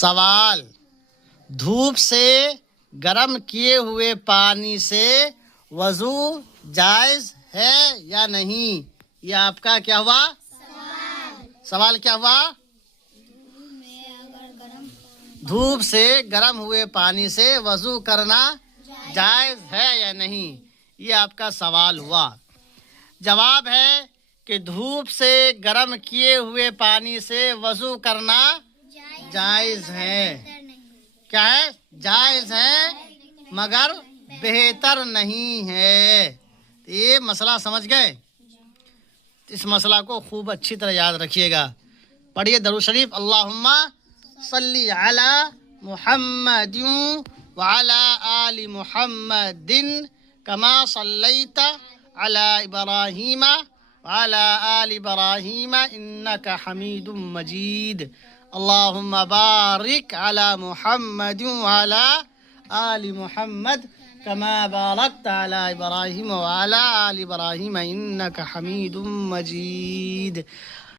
سوال، دھوپ سے گرم کیے ہوئے پانی سے وضو جائز ہے یا نہیں؟ یہ آپ کا کیا ہوا؟ سوال کیا ہوا؟ دھوپ سے گرم ہوئے پانی سے وضو کرنا جائز ہے یا نہیں؟ یہ آپ کا سوال ہوا۔ جواب ہے کہ دھوپ سے گرم کیے ہوئے پانی سے وضو کرنا جائز ہے۔ کیا ہے؟ جائز ہے مگر بہتر نہیں ہے۔ یہ مسئلہ سمجھ گئے؟ اس مسئلہ کو خوب اچھی طرح یاد رکھیے گا۔ پڑھیے درود شریف، اللہم صلی علی محمد وعلی آل محمد کما صلیت علی ابراہیم وعلی آل ابراہیم انک حمید مجید۔ اللہم بارک علی محمد وعلی آل محمد کما بارکت علی ابراہیم وعلی آل ابراہیم انک حمید مجید۔